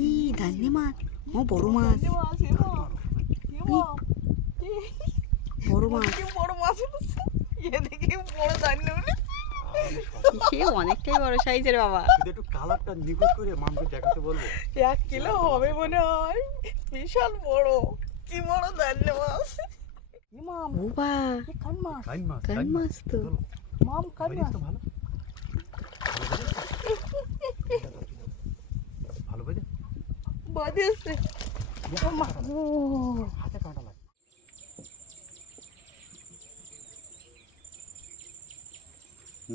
ই ধান্নি মাছ, ও বড় মাছ, বড় মাছ, বড় মাছ দেখি বড় ধান্নি মানে সে অনেকটাই বড় সাইজের বাবা। একটু কালারটা নিখুঁত করে মামকে দেখাতে বলবো। 1 কিলো হবে মনে হয়, বিশাল বড়। কি বড় ধান্নি মাছ! মাম বাবা কান মাছ, কান মাছ তো। মাম কান মাছ ভালো ভালো বেজে বাদে আছে। ও হাতে কাঁটা লাগে।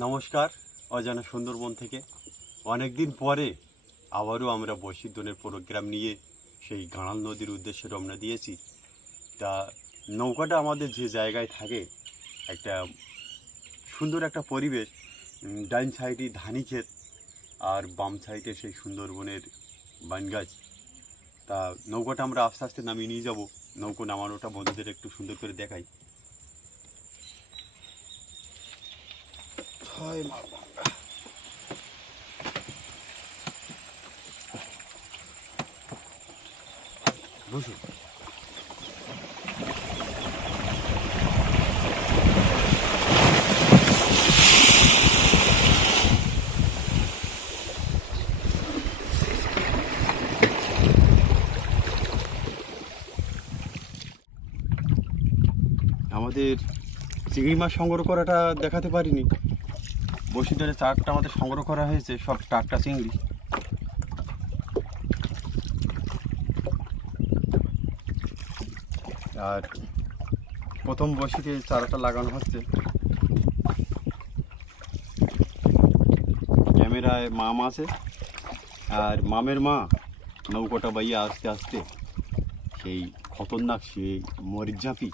নমস্কার, অজানা সুন্দরবন থেকে অনেকদিন পরে আবারও আমরা বশিরদনের প্রোগ্রাম নিয়ে সেই গাঁড়াল নদীর উদ্দেশ্যে রওনা দিয়েছি। তা নৌকাটা আমাদের যে জায়গায় থাকে, একটা সুন্দর একটা পরিবেশ, ডাইন সাইডে ধানি ক্ষেত আর বাম সাইডে সেই সুন্দরবনের বান গাছ। তা নৌকাটা আমরা আস্তে আস্তে নামিয়ে নিয়ে যাব। নৌকো নামানোটা বন্ধুদের একটু সুন্দর করে দেখাই। বসুন। আমাদের চিংড়ি মাছ সংগ্রহ করাটা দেখাতে পারিনি। বসিরদনের চারটা আমাদের সংগ্রহ করা হয়েছে, সব টাটকা চিংড়ি। আর প্রথম বসিতে চারাটা লাগানো হচ্ছে। ক্যামেরায় মাম আছে, আর মামের মা নৌকোটা বাইয়ে আস্তে আস্তে সেই খতরনাক সেই মরিচঝাঁপি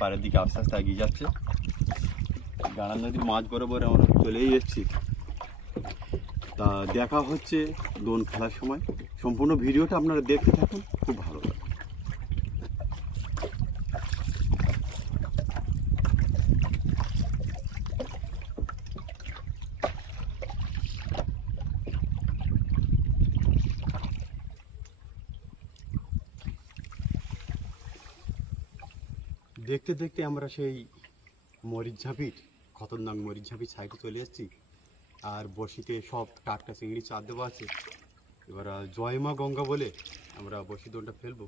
পাড়ের দিকে আস্তে আস্তে এগিয়ে যাচ্ছে। গাঁড়াল নদীর মাছ বরাবর আমরা চলেই এসেছি। তা দেখা হচ্ছে দোন খেলার সময়। সম্পূর্ণ ভিডিওটা আপনারা দেখতে থাকুন, খুব ভালো লাগে। দেখতে দেখতে আমরা সেই খতরনাক মরিচঝাঁপির সাইডে চলে এসেছি। আর বসিতে সব টাটকা চিংড়ি চার দেওয়া আছে। এবার জয় মা গঙ্গা বলে আমরা বসি দোনটা ফেলবো।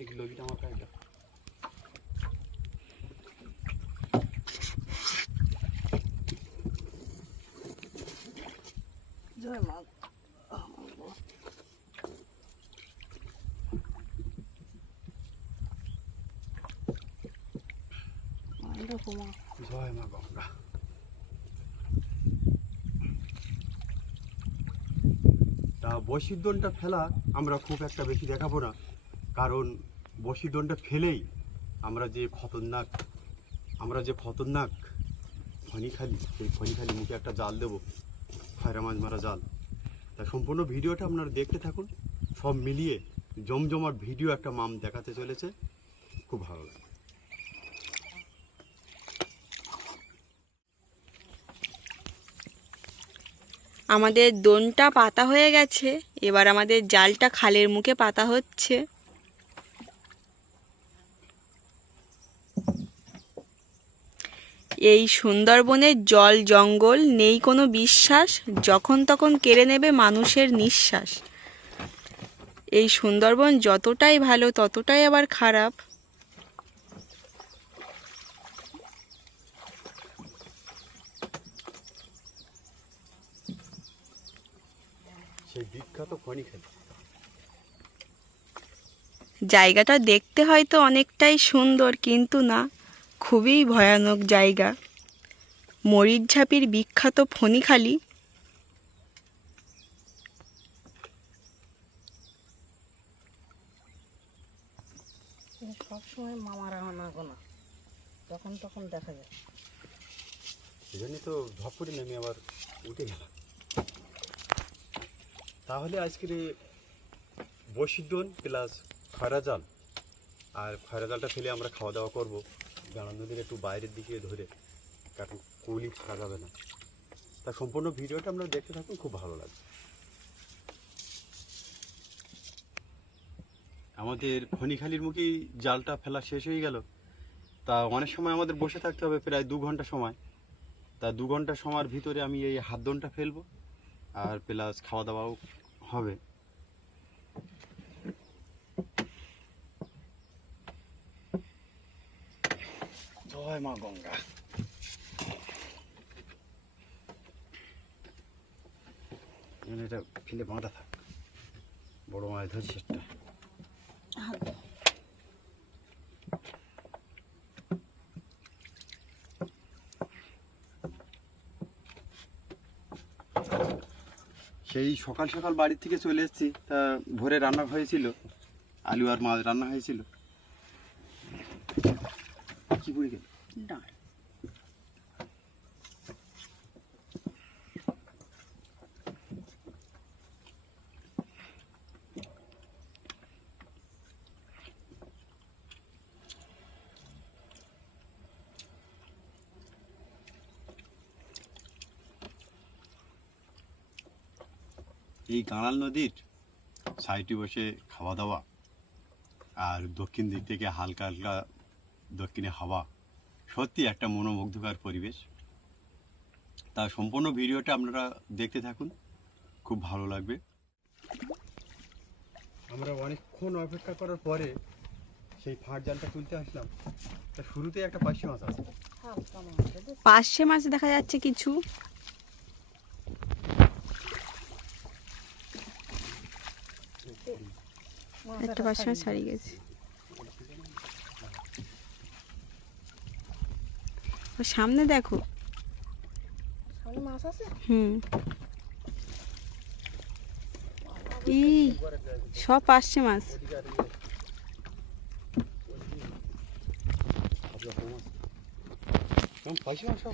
এই লগিটা আমার কাছে দাও। জয় মা। জয় মা গঙ্গা। তা বসির দোনটা ফেলা আমরা খুব একটা বেশি দেখাবো না, কারণ বসির দোনটা ফেলেই আমরা যে খতরনাক ফণিখালি, সেই ফণিখালি মুখে একটা জাল দেবো, খয়রা মাছ মারা জাল। তা সম্পূর্ণ ভিডিওটা আপনারা দেখতে থাকুন। সব মিলিয়ে জমজমাট ভিডিও একটা মাম দেখাতে চলেছে, খুব ভালো লাগে। আমাদের দোনটা পাতা হয়ে গেছে, এবার আমাদের জালটা খালের মুখে পাতা হচ্ছে। এই সুন্দরবনের জল জঙ্গল নেই কোনো বিশ্বাস, যখন তখন কেড়ে নেবে মানুষের নিঃশ্বাস। এই সুন্দরবন যতটাই ভালো ততটাই আবার খারাপ। সেই বিখ্যাত ফণিখালি। জায়গাটা দেখতে হয়তো অনেকটাই সুন্দর, কিন্তু না, খুবই ভয়ানক জায়গা। মরিচঝাঁপির বিখ্যাত ফণিখালি। সবসময় মামারা আনা গোনা, তখন তখন দেখা যায়। সেজন্যই তো ঝপ করে নেমে আবার উঠে গেলাম। তাহলে আজকের বসির দোন প্লাস খয়রা জাল, আর খয়রা জালটা ফেলে আমরা খাওয়া দাওয়া করবো গাঁড়াল নদীর একটু বাইরের দিকে ধরে, কারণ কুলি থাকা যাবে না। তা সম্পূর্ণ ভিডিওটা আমরা দেখতে থাকুন, খুব ভালো লাগবে। আমাদের খনিখালির মুখেই জালটা ফেলা শেষ হয়ে গেল। তা অনেক সময় আমাদের বসে থাকতে হবে, প্রায় 2 ঘন্টা সময়। তা 2 ঘন্টা সময়ের ভিতরে আমি এই হাত দোনটা ফেলবো, আর প্লাস খাওয়া দাওয়াও হবে। জয় মা গঙ্গা। এটা ফেলে বাঁধা থাক, বড় মাছ ধরছি একটা। সেই সকাল সকাল বাড়ি থেকে চলে এসেছি। তা ভোরে রান্না হয়েছিল, আলু আর মাছ রান্না হয়েছিল। কি পড়ে গেল? এই গাঁড়াল নদীর সাইডে বসে খাওয়া দাওয়া, আর দক্ষিণ দিক থেকে হালকা হালকা দক্ষিণে হাওয়া, সত্যি একটা মনোমুগ্ধকর পরিবেশ। তা সম্পূর্ণ ভিডিওটা আপনারা দেখতে থাকুন, খুব ভালো লাগবে। আমরা অনেকক্ষণ অপেক্ষা করার পরে সেই ফাঁট জালটা তুলতে আসলাম। তা শুরুতে একটা পার্শে মাছ আছে। পার্শে মাছ দেখা যাচ্ছে কিছু। একটা পার্শে মাছ ছাড়িয়ে গেছে। সামনে দেখো, সামনে মাছ আছে। এই সব পার্শে মাছ।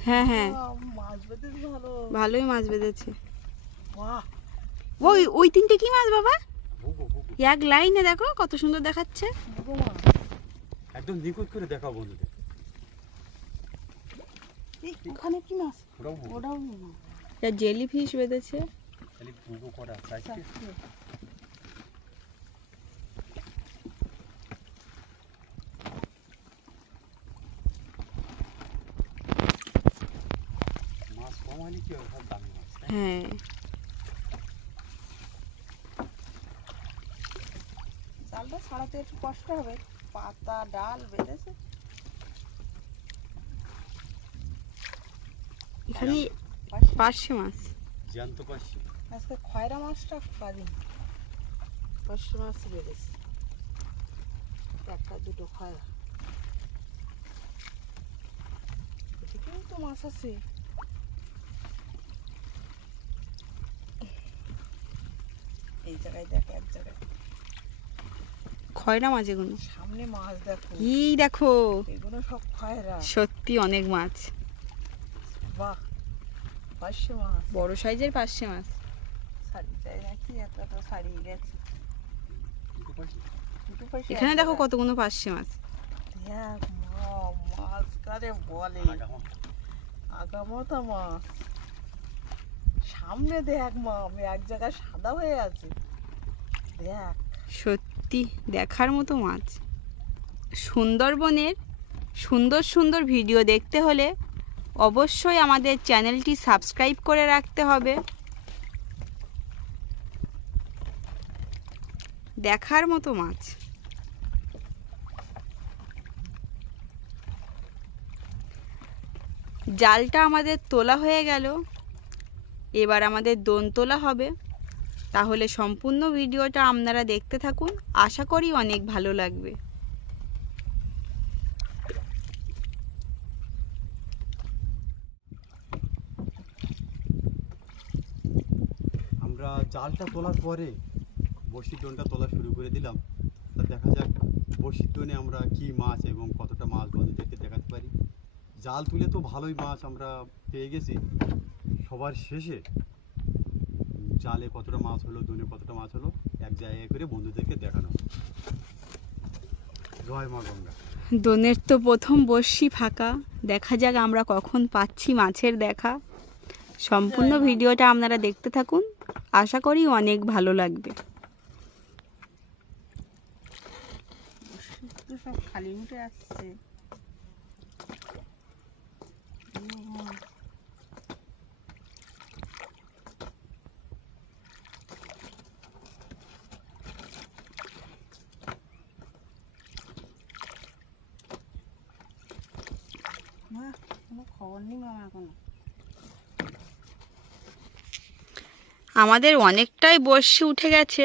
হ্যাঁ হ্যাঁ, মাছ বেঁধেছে ভালো, ভালোই মাছ বেঁধেছে। বাহ, ওই ওই তিনটে কি মাছ বাবা? এক লাইনে দেখো কত সুন্দর দেখাচ্ছে। বুগো মাছ। একদম নিখুঁত করে দেখাও বন্ধুদের। এই ওখানে কি মাছ? ওটাও না, এটা জেলি ফিশ বেঁধেছে। খালি পুরো করা সাইডে। মাছ কম হলে কি হবে, সব দামি মাছ। হ্যাঁ, জালটা ছাড়াতে একটু কষ্ট হবে, পাতা ডাল বেঁধেছে। এখানে পার্শে মাছ। জ্যান্ত পার্শে। আজকে খয়রা মাছটা পারিনি, পার্শে মাছ বেঁধেছে, একটা দুটো খয়রা। এদিকেও তো মাছ আছে। এই জায়গায় দেখ, এক জায়গায় খয়রা মাছ এগুলো। সামনে মাছ দেখো, এই দেখো, এগুলো সব খয়রা। সত্যি অনেক মাছ। বাহ, পার্শে মাছ বড় সাইজের পার্শে মাছ। ছাড়িয়ে যায় নাকি, এতটা ছাড়িয়ে গেছে। দুটো পার্শে এখানে এক দেখো জায়গায়। কতগুলো পার্শে মাছ। দেখ মা, মাছ কারে বলে, আগামাথা মাছ। সামনে দেখ মা, আমি এক জায়গায় সাদা হয়ে আছে, দেখ। সত্যি দেখার মতো মাছ। সুন্দরবনের সুন্দর সুন্দর ভিডিও দেখতে হলে অবশ্যই আমাদের চ্যানেলটি সাবস্ক্রাইব করে রাখতে হবে। দেখার মতো মাছ। জালটা আমাদের তোলা হয়ে গেল, এবার আমাদের দোন তোলা হবে। তাহলে সম্পূর্ণ ভিডিওটা আপনারা দেখতে থাকুন, আশা করি অনেক ভালো লাগবে। আমরা জালটা তোলার পরে বড়শির ডোনটা তোলা শুরু করে দিলাম। তা দেখা যাক বড়শির ডোনে আমরা কি মাছ এবং কতটা মাছ বন্ধুদেরকে দেখাতে পারি। জাল তুলে তো ভালোই মাছ আমরা পেয়ে গেছি, সবার শেষে জালে কতটা মাছ হলো, ডোনে কতটা মাছ হলো, এক জায়গায় করে বন্ধুদেরকে দেখানো। জয় মা গঙ্গা। দোনের তো প্রথম বড়শি ফাঁকা, দেখা যাক আমরা কখন পাচ্ছি মাছের দেখা। সম্পূর্ণ ভিডিওটা আপনারা দেখতে থাকুন, আশা করি অনেক ভালো লাগবে। তো সব খালি উঠে আসছে। মা কোনো খবর নেই মামা এখনো। আমাদের অনেকটাই বড়শি উঠে গেছে,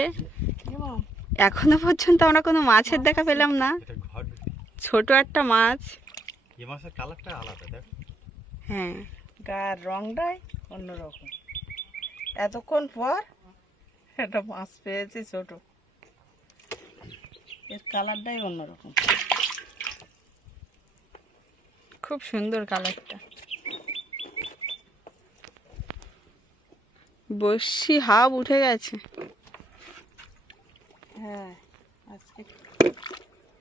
এখনো পর্যন্ত আমরা কোনো মাছের দেখা পেলাম না। এটা ঘর ছোট একটা মাছ। এই মাছের কালারটা আলাদা দেখ। হ্যাঁ, গায়ের রংটাই অন্যরকম। এতক্ষণ পর একটা মাছ পেয়েছি ছোট, এর কালারটাই অন্যরকম। খুব সুন্দর কালারটা। বড়শি হাফ উঠে গেছে। হ্যাঁ, আজকে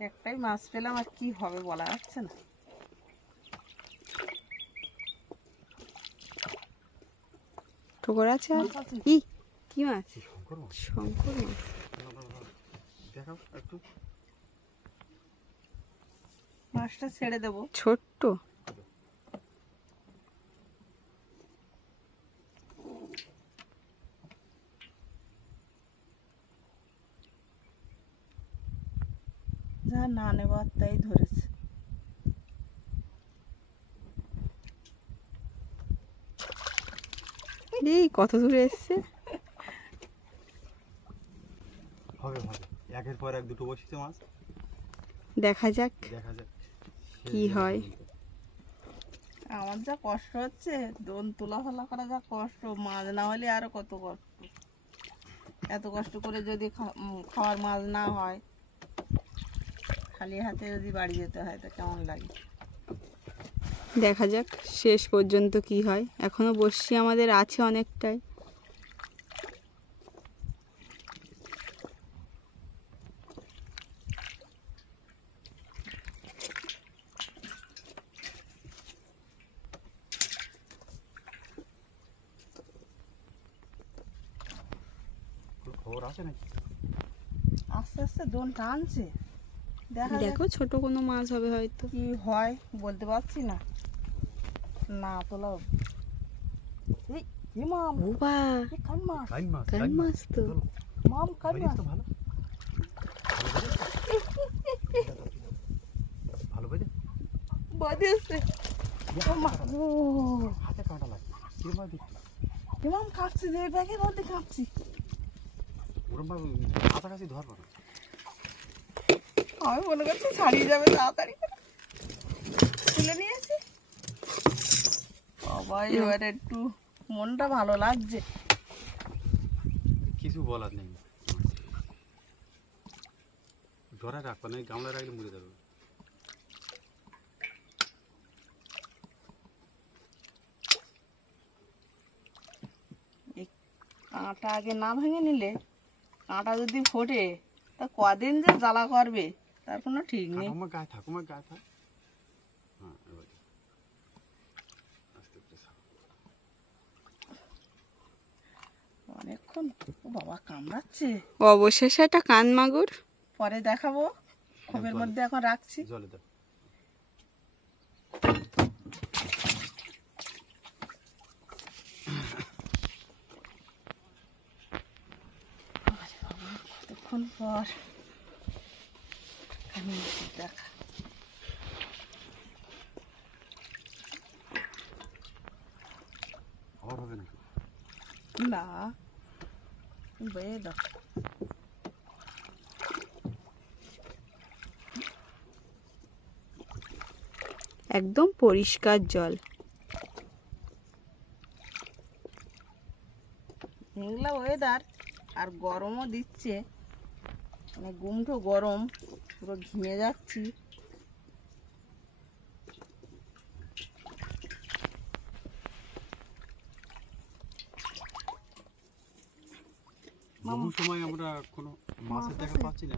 একটাই মাছ পেলাম, আর কি হবে বলা যাচ্ছে না। ঠোকর আছে আর মাছ আছে? ই কি মাছ? শঙ্কর মাছ। শঙ্কর মাছ। দেখাও একটু। মাছটা ছেড়ে দেবো। ছোট্ট। যা না নেবার তাই ধরেছে। এই কত দূরে এসছে। হবে হবে, একের পর এক দুটো বসেছে মাছ। দেখা যাক দেখা যাক কি হয়। আমার যা কষ্ট হচ্ছে, দোন তোলা ফেলা করা যা কষ্ট, মাছ না হলে আরো কত কষ্ট। এত কষ্ট করে যদি খাওয়ার মাছ না হয়, খালি হাতে যদি বাড়ি যেতে হয় তা কেমন লাগে। দেখা যাক শেষ পর্যন্ত কি হয়। এখনো বড়শি আমাদের আছে অনেকটাই। কোনো খবর আছে নাকি? আস্তে আস্তে দোন টানছে, দেখা যাক দেখো ছোট কোনো মাছ হবে হয়তো। কি হয় বলতে পারছি না। না তোলা অবধি। এই এ মাম, ওবা, এ কান মাছ, কান মাছ, কান মাছ তো। চলো, মাম কান বেরিয়েছে মাছ। তো ভালো। ভালো বেজে বাদে আসছে। ও মা, ও হাতে কাঁটা লাগে। কিরম ভাবে দেখছি এ মাম কাটছি, যে ব্যাগের মধ্যে কাটছি। ওরম ভাবে কাছাকাছি ধরবো না। আমি মনে করছি ছাড়িয়ে যাবে তাড়াতাড়ি করে। তুলে নিয়েছি বাবা, এবার একটু মনটা ভালো লাগছে। কিছু বলার নেই, ধরে রাখবো না, গামলা রাখলে মুড়ে দেবে। এই কাঁটা আগে না ভেঙে নিলে, কাঁটা যদি ফোটে তা কদিন যে জ্বালা করবে তার কোনো ঠিক নেই। আমার গায়ে থাক, আমার গায়ে থাক। হ্যাঁ, এবার আস্তে করে ছাড়ো। অনেকক্ষণ। ও বাবা কামড়াচ্ছে। অবশেষে একটা কান মাগুর। পরে দেখাবো, খোপের মধ্যে এখন রাখছি। জলে দাও। কতক্ষণ পর আমি দেখা। আবার হবে নাকি? না বেয়ে দাও। একদম পরিষ্কার জল। মেঘলা ওয়েদার, আর গরমও দিচ্ছে, মানে গুমঠো গরম, পুরো ঘিমে যাচ্ছি। বহু সময় আমরা কোনো মাছের দেখা আছে? পাচ্ছি না,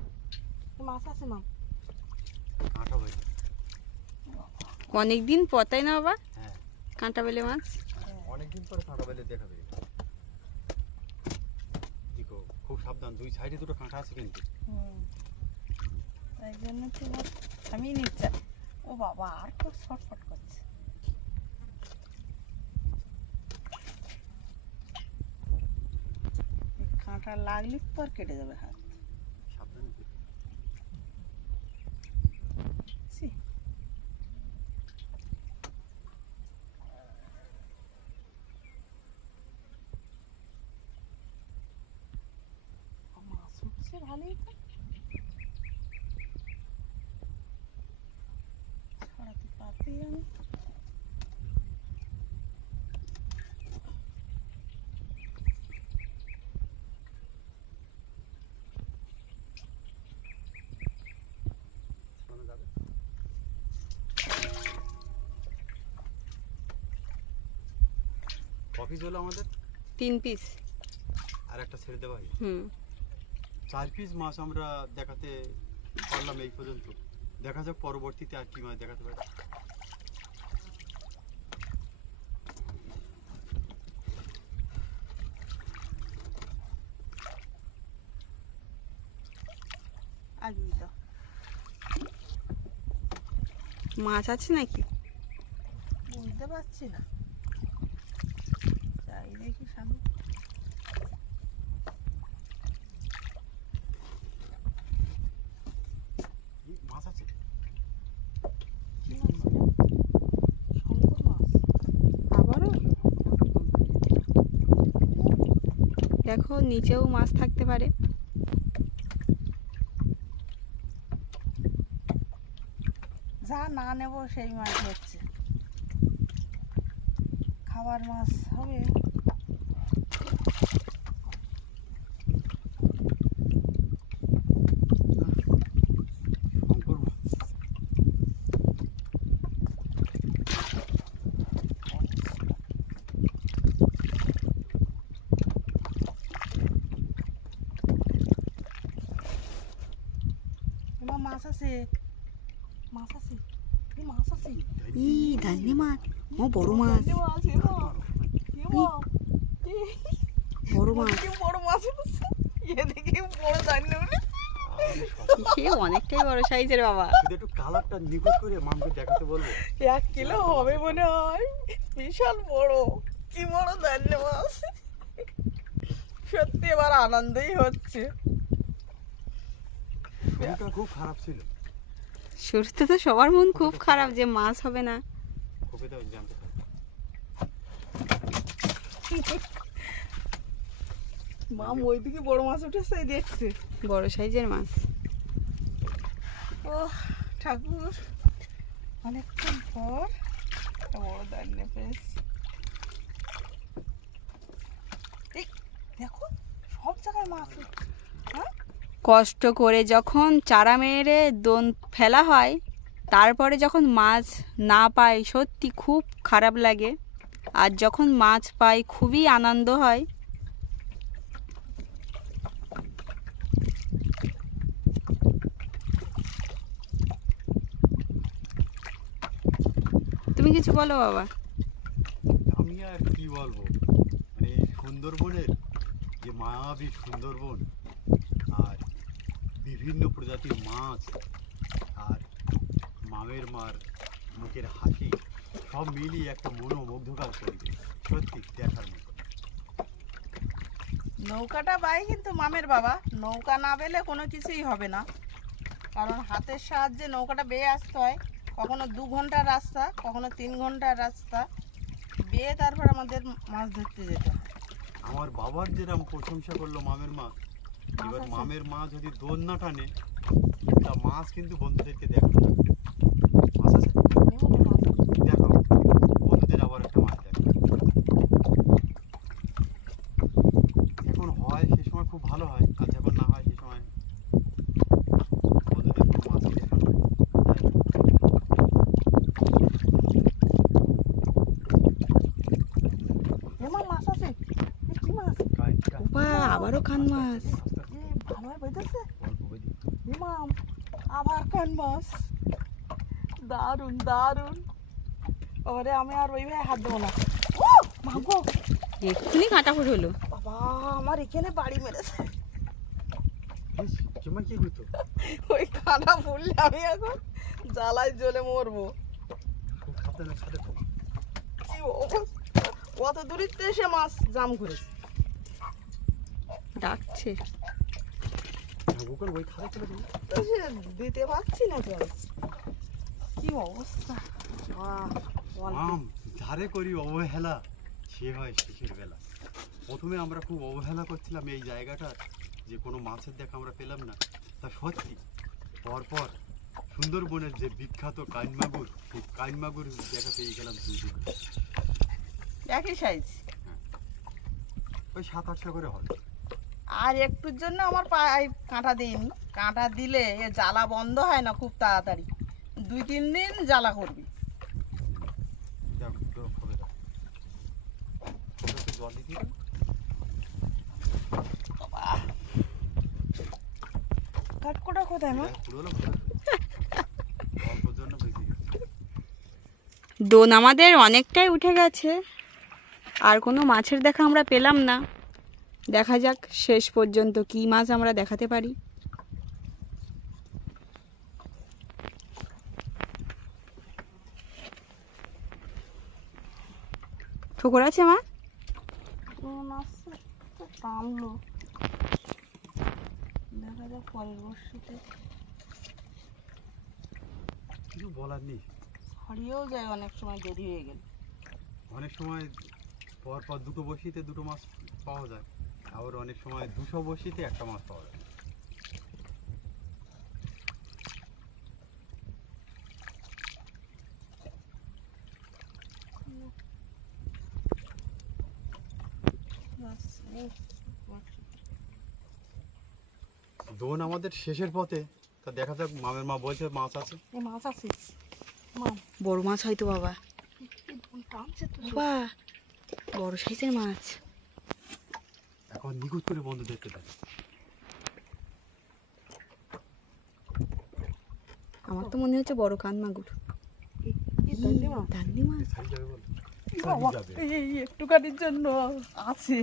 মাছ আছে মা? কাঁটা হয়ে। অনেকদিন পর তাই না বাবা, হ্যাঁ, কাঁটা বেলে মাছ। অনেকদিন পরে কাঁটা বেলে দেখা পেয়ে। দেখো খুব সাবধান, দুই সাইডে দুটো কাঁটা আছে কিন্তু। তাই জন্য তো এবার আমি নিচ্ছি। ও বাবা, আর তো ছটফট করছে। এই কাঁটা লাগলে পর কেটে যাবে হাত। সাবধানে দিও। ছি, মাছ উঠছে ভালোই তো। ছড়াতে পারতেই আমি। শোনা যাবে? কফি হলো আমাদের 3 পিস। আর একটা ছেড়ে দেওয়া হয়। হুম। 4 পিস মাছ আমরা দেখাতে পারলাম এই পর্যন্ত। দেখা যাক পরবর্তীতে আর কি মাছ দেখাতে পারি। আগেই তো মাছ আছে নাকি? বুঝতে পারছি না, যাই দেখি সামনে। মাছ আছে? কি মাছ রে? শঙ্কর মাছ। আবারও দেখো, নিচেও মাছ থাকতে পারে। যা না নেব সেই মাছ হচ্ছে, খাবার মাছ হবে। শঙ্কর মাছ। এবার মাছ আছে, মাছ আছে, এই মাছ আছে। ই দাইনি মাছ, ও বড় মাছ, এই মাছ, এই মাছ, এই মাছ, বড় মাছ। কি বড় মাছ আছে, এদিকে বড় দাঁড়িয়ে বলে। সে অনেকটাই বড় সাইজের বাবা। শুধু একটু কালারটা নিখুঁত করে মামকে দেখাতে বলবো। 1 কিলো হবে মনে হয়, বিশাল বড়, কি বড় দাঁড়িয়ে মাছ। সত্যি এবার আনন্দই হচ্ছে। শুরুটা খুব খারাপ ছিল। শুরুতে তো সবার মন খুব খারাপ যে মাছ হবে না। খুবই তো জানতে পারি। মাম ওইদিকে বড় মাছ উঠেছে, এই দেখছে। বড় সাইজের মাছ। ও ঠাকুর, অনেকক্ষণ পর একটা বড় দাঁড়িয়ে পেয়েছি। এই দেখো, সব জায়গায় মাছ উঠছে। হ্যাঁ, কষ্ট করে যখন চারা মেরে দোন ফেলা হয়, তারপরে যখন মাছ না পাই সত্যি খুব খারাপ লাগে। আর যখন মাছ পাই খুবই আনন্দ হয়। তুমি কিছু বলো বাবা। আমি আর কি বলবো, মানে সুন্দরবনের যে মায়াবী সুন্দরবন আর বিভিন্ন প্রজাতির মাছ আর মামের মার মুখের হাসি সব মিলিয়ে একটা মনোমুগ্ধকর পরিবেশ, সত্যি দেখার মতো। নৌকাটা বাই কিন্তু মামের বাবা, নৌকা না বেলে কোনো কিছুই হবে না। কারণ হাতের সাহায্যে নৌকাটা বেয়ে আসতে হয়। কখনো 2 ঘন্টার রাস্তা, কখনো 3 ঘন্টার রাস্তা বেয়ে তারপর আমাদের মাছ ধরতে যেতে হয়। আমার বাবার যেরকম প্রশংসা করলো মামের মা, এবার আছে? মামের মা যদি দোন না টানে তা মাছ কিন্তু বন্ধুদেরকে দেখানো যাবে। মাছ আছে? দেখো বন্ধুদের আবার একটা মাছ দেখো। এখন হয় সে সময় খুব ভালো হয়, আর যখন না হয় সে সময় বন্ধুদের কোনো মাছই দেখানো হয়। এমা মাছ আছে, এ কি মাছ? বা আবারও কান মাছ। এ ভালোই বেঁধেছে। অল্প বেশি। এমা আবার কান মাছ, দারুন দারুন। ওরে আমি আর ওইভাবে হাত দেবো না। ও মাগো, এক্ষুনি কাঁটা ফুট হলো। বাবা আমার এখানে বাড়ি মেরেছে। কিমা কি করতো? ওই কাঁটা ফুললে আমি এখন জ্বালায় জ্বলে মরবো। খুব সাবধানে খাতে তো। কি অবস্থা! কত দূরিতে এসে মাছ জাম করেছে। ডাকছে। গোকল ওই খাতে চলে গেল। তো সে দিতে পারছি না কেন? কি অবস্থা! আম ধারে করি অবহেলা, সে হয় শেষের বেলা। প্রথমে আমরা খুব অবহেলা করছিলাম এই জায়গাটার, যে কোনো মাছের দেখা আমরা পেলাম না। তা সত্যি পরপর সুন্দরবনের যে বিখ্যাত কাইনমাগুর, সেই কাইনমাগুর দেখা পেয়ে গেলাম দুদিন। একই সাইজ। ওই 700-800 করে হবে। আর একটুর জন্য আমার পায়ে কাঁটা দিইনি। কাঁটা দিলে এ জ্বালা বন্ধ হয় না খুব তাড়াতাড়ি, 2-3 দিন জ্বালা করবি। দেখ, দেখ, হবে দেখ। হবে তো জল দিতে হবে। কাঠকোটা কোথায় মা? দেখ, পুরো হলো, পুরো হলো। অল্পর জন্য বেঁচে গেছে। দোন আমাদের অনেকটাই উঠে গেছে, আর কোনো মাছের দেখা আমরা পেলাম না। দেখা যাক শেষ পর্যন্ত কি মাছ আমরা দেখাতে পারি। ঠোকর আছে মা? টানলো, দেখা যাক পরের বর্ষতে। কিছু বলার নেই। হারিয়েও যায় অনেক সময়, দেরি হয়ে গেল। অনেক সময় পর পর দুটো বসিতে দুটো মাছ পাওয়া যায়, আবার অনেক সময় 200 বসিতে একটা মাছ পাওয়া যায়। দোন আমাদের শেষের পথে, তা দেখা যাক। মামের মা বলছে মাছ আছে। এই মাছ আছে মা, বড় মাছ হয়তো বাবা। টানছে তো। বাবা বড় সাইজের মাছ। এখন নিখুঁত করে বন্ধ দেখতে পাই। আমার তো মনে হচ্ছে বড় কান মাগুর। দান্নি মাছ। সারি যাবে বল। বাবা, এই একটুখানির জন্য আছে।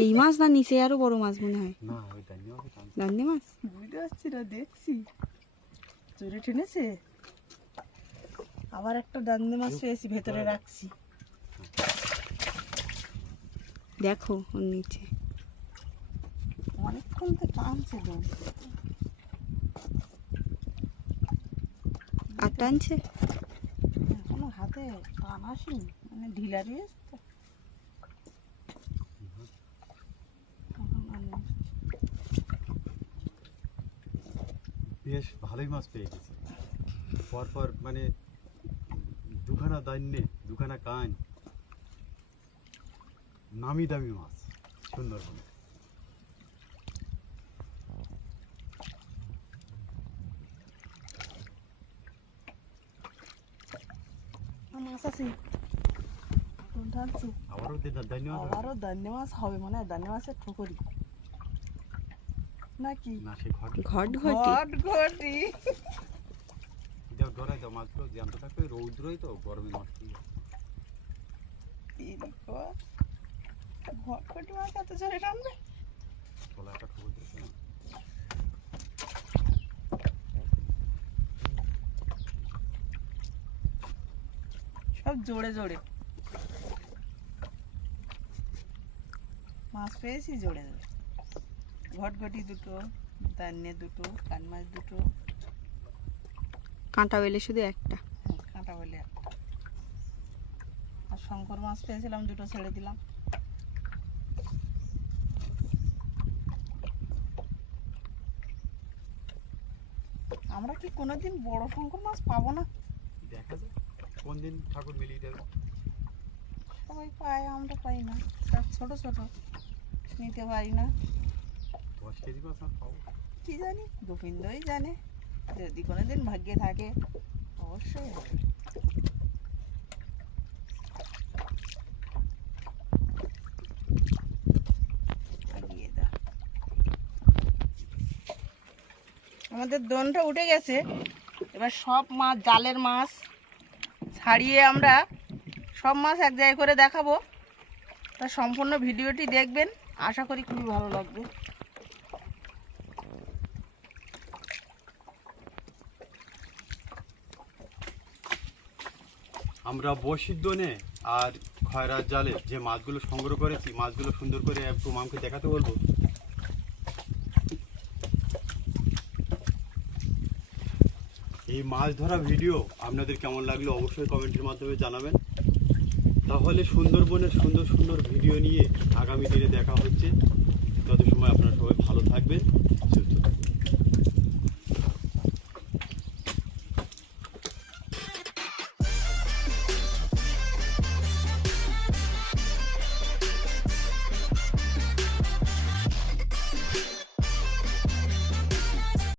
এই মাছ না নিচে আরো বড় মাছ মনে হয়। না, ওই ডাইনি মাছ টানছে। দান্নি মাছ। বুঝতে পারছি না, দেখছি চুরি টেনেছে। আবার একটা ডান্ডে মাছ পেয়েছি, ভেতরে রাখছি। দেখো ওর নিচে। অনেকক্ষণ তো টানছে দোন। আর টানছে। এখনো হাতে টান আসেনি, মানে ঢিলা রয়েছে তো। এখন আর নেই। বেশ ভালোই মাছ পেয়ে গেছে। পরপর মানে দুখানা দান্নে, দুখানা কান, নামি দামি মাছ সুন্দরবনে। মাছ আছে, দোন টানছে। আবারও দান্নে মাছ হবে। আবারও দান্নে মাছ হবে মনে হয়, দান্নে মাছের ঠোকরি নাকি? না, সে ঘট ঘট ঘটি। ঘটি। দাও, ধরাই দাও মাছগুলো জ্যান্ত থাকবে। রৌদ্রই তো, গরমে নষ্ট হয়ে যাবে। ঘটঘটি মাছ এত জোরে টানবে? তোলা একটা খবর দিয়েছে না। সব জোরে জোরে মাছ পেয়েছি, জোরে জোরে। ঘটঘটি দুটো, দান্নে দুটো, কান মাছ দুটো, কাঁটা বেলে শুধু একটা। কাঁটা বলে একটা। আর শঙ্কর মাছ পেয়েছিলাম, দুটো ছেড়ে দিলাম। আমরা কি কোনোদিন বড় শঙ্কর মাছ পাবো না? দেখা যাক কোন দিন ঠাকুর মিলিয়ে দেবে। সবাই পায়, আমরা পাই না। সব ছোট ছোট, নিতে পারি না। 10 কেজি মাছ আর পাবো। কি জানি, গোবিন্দই জানে। যদি কোনোদিন ভাগ্যে থাকে অবশ্যই হবে। আগিয়ে দাও। আমাদের দোনটা উঠে গেছে। এবার সব মাছ, জালের মাছ ছাড়িয়ে আমরা সব মাছ এক জায়গায় করে দেখাবো। তা সম্পূর্ণ ভিডিওটি দেখবেন, আশা করি খুবই ভালো লাগবে। আমরা বড়শির দোনে আর খয়রার জালে যে মাছগুলো সংগ্রহ করেছি, মাছগুলো সুন্দর করে একটু মামকে দেখাতে বলবো। এই মাছ ধরা ভিডিও আপনাদের কেমন লাগলো অবশ্যই কমেন্টের মাধ্যমে জানাবেন। তাহলে সুন্দরবনের সুন্দর সুন্দর ভিডিও নিয়ে আগামী দিনে দেখা হচ্ছে। তত সময় আপনারা সবাই ভালো থাকবেন, সুস্থ থাকবেন।